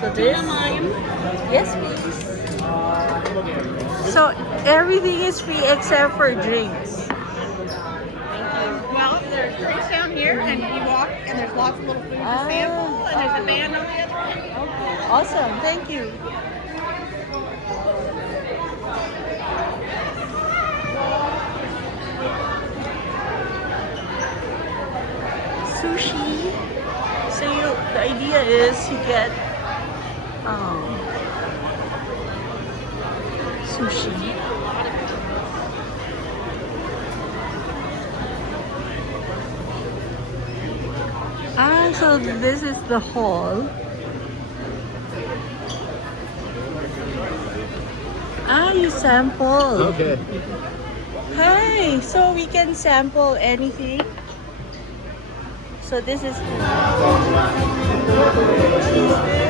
So this? Yes, please. So everything is free except for drinks. Well, there's drinks down here, and you walk, and there's lots of little food to sample, and there's a band on the other end. Okay. Awesome. Thank you. Sushi. So the idea is you get sushi. So this is the hall. You sample. Okay. Hi, so we can sample anything. So this is cheese.